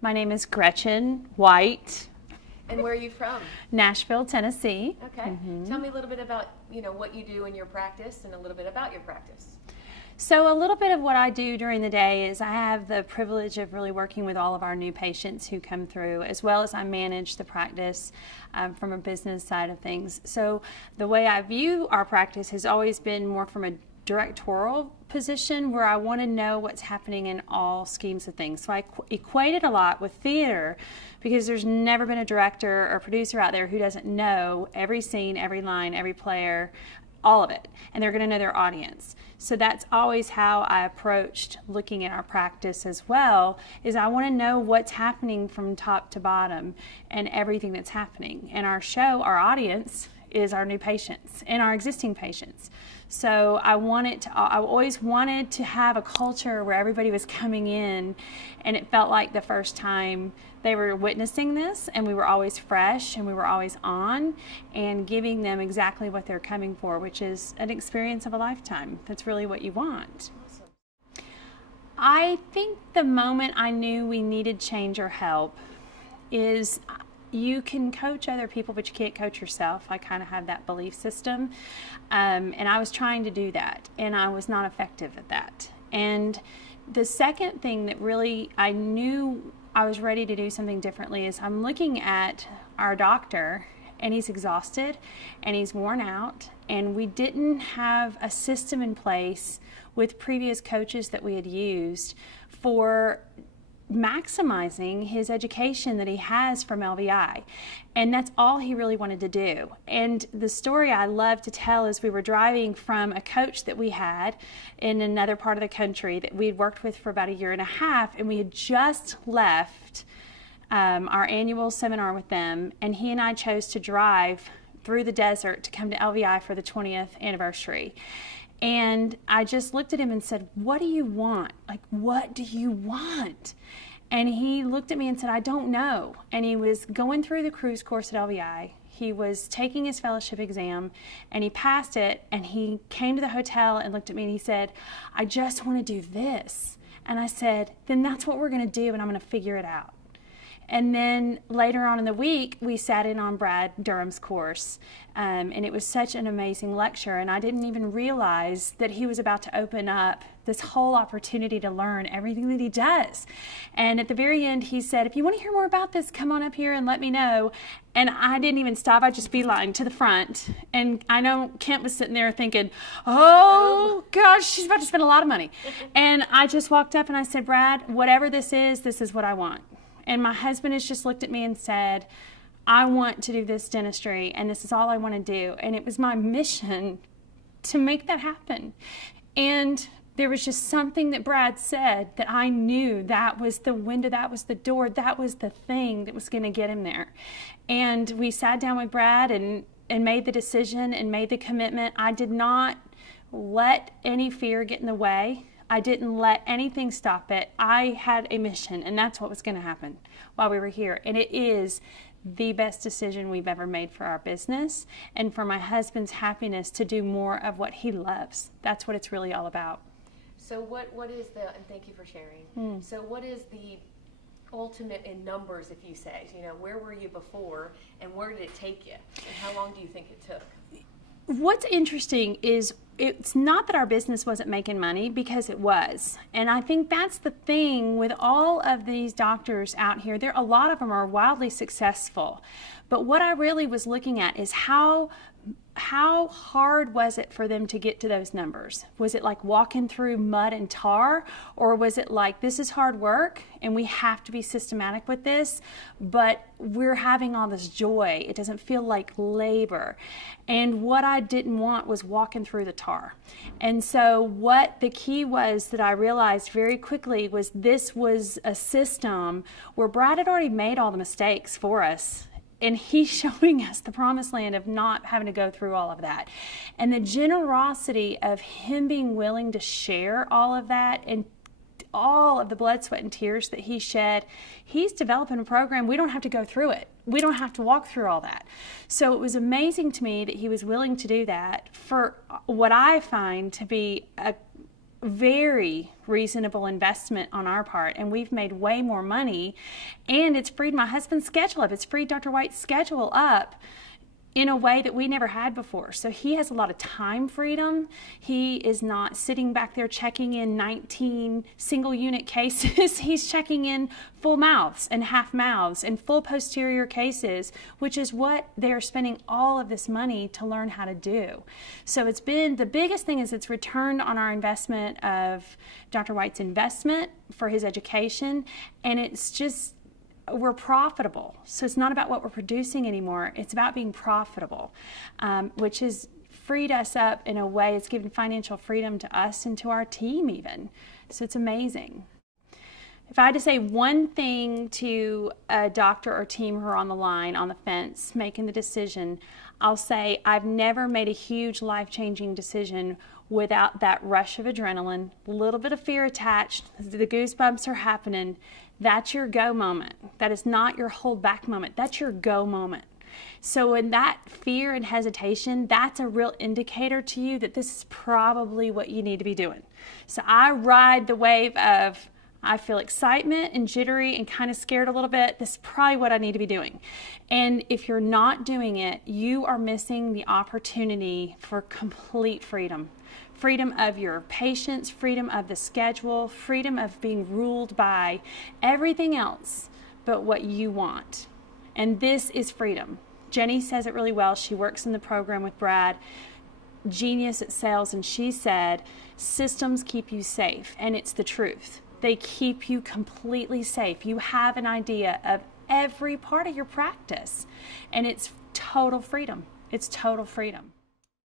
My name is Gretchen White. And where are you from? Nashville, Tennessee. Okay. Tell me a little bit about, what you do in your practice and a little bit about your practice. So a little bit of what I do during the day is I have the privilege of really working with all of our new patients who come through, as well as I manage the practice from a business side of things. So the way I view our practice has always been more from a directorial position where I want to know what's happening in all schemes of things. So I equate it a lot with theater because there's never been a director or producer out there who doesn't know every scene, every line, every player, all of it, and they're going to know their audience. So that's always how I approached looking at our practice as well, is I want to know what's happening from top to bottom and everything that's happening. And our show, our audience, is our new patients and our existing patients. So I always wanted to have a culture where everybody was coming in and it felt like the first time they were witnessing this, and we were always fresh and we were always on and giving them exactly what they're coming for, which is an experience of a lifetime. That's really what you want. I think the moment I knew we needed change or help is you can coach other people, but you can't coach yourself. I kind of have that belief system. And I was trying to do that, and I was not effective at that. And the second thing that really I knew I was ready to do something differently is I'm looking at our doctor, and he's exhausted, and he's worn out, and we didn't have a system in place with previous coaches that we had used for maximizing his education that he has from LVI. And that's all he really wanted to do. And the story I love to tell is we were driving from a coach that we had in another part of the country that we had worked with for about a year and a half, and we had just left our annual seminar with them, and he and I chose to drive through the desert to come to LVI for the 20th anniversary. And I just looked at him and said, "What do you want? Like, what do you want?" And he looked at me and said, "I don't know." And he was going through the cruise course at LVI. He was taking his fellowship exam, and he passed it, and he came to the hotel and looked at me and he said, "I just want to do this." And I said, "Then that's what we're going to do, and I'm going to figure it out." And then later on in the week, we sat in on Brad Durham's course, and it was such an amazing lecture, and I didn't even realize that he was about to open up this whole opportunity to learn everything that he does. And at the very end, he said, "If you want to hear more about this, come on up here and let me know." And I didn't even stop. I just beelined to the front. And I know Kent was sitting there thinking, "Oh, gosh, she's about to spend a lot of money." And I just walked up and I said, "Brad, whatever this is what I want." And my husband has just looked at me and said, "I want to do this dentistry, and this is all I want to do." And it was my mission to make that happen. And there was just something that Brad said that I knew that was the window, that was the door, that was the thing that was going to get him there. And we sat down with Brad and made the decision and made the commitment. I did not let any fear get in the way. I didn't let anything stop it. I had a mission, and that's what was going to happen while we were here. And it is the best decision we've ever made for our business and for my husband's happiness to do more of what he loves. That's what it's really all about. So what is the, and thank you for sharing, so what is the ultimate in numbers, if you say, where were you before and where did it take you? And how long do you think it took? What's interesting is it's not that our business wasn't making money, because it was. And I think that's the thing with all of these doctors out here. A lot of them are wildly successful. But what I really was looking at is how hard was it for them to get to those numbers? Was it like walking through mud and tar? Or was it like, this is hard work and we have to be systematic with this, but we're having all this joy. It doesn't feel like labor. And what I didn't want was walking through the tar. And so what the key was that I realized very quickly was this was a system where Brad had already made all the mistakes for us. And he's showing us the promised land of not having to go through all of that. And the generosity of him being willing to share all of that and all of the blood, sweat, and tears that he shed, he's developing a program. We don't have to go through it. We don't have to walk through all that. So it was amazing to me that he was willing to do that for what I find to be very reasonable investment on our part, and we've made way more money, and it's freed my husband's schedule up. It's freed Dr. White's schedule up in a way that we never had before. So he has a lot of time freedom. He is not sitting back there checking in 19 single unit cases. He's checking in full mouths and half mouths and full posterior cases, which is what they're spending all of this money to learn how to do. So it's been, the biggest thing is it's returned on our investment of Dr. White's investment for his education, and it's just, we're profitable. So it's not about what we're producing anymore. It's about being profitable, which has freed us up in a way. It's given financial freedom to us and to our team even. So it's amazing. If I had to say one thing to a doctor or team who are on the line, on the fence, making the decision, I'll say I've never made a huge life-changing decision without that rush of adrenaline, a little bit of fear attached, the goosebumps are happening. That's your go moment. That is not your hold back moment. That's your go moment. So in that fear and hesitation, that's a real indicator to you that this is probably what you need to be doing. So I ride the wave of, I feel excitement and jittery and kind of scared a little bit. This is probably what I need to be doing. And if you're not doing it, you are missing the opportunity for complete freedom. Freedom of your patients, freedom of the schedule, freedom of being ruled by everything else but what you want. And this is freedom. Jenny says it really well. She works in the program with Brad, genius at sales, and she said, systems keep you safe, and it's the truth. They keep you completely safe. You have an idea of every part of your practice, and it's total freedom. It's total freedom.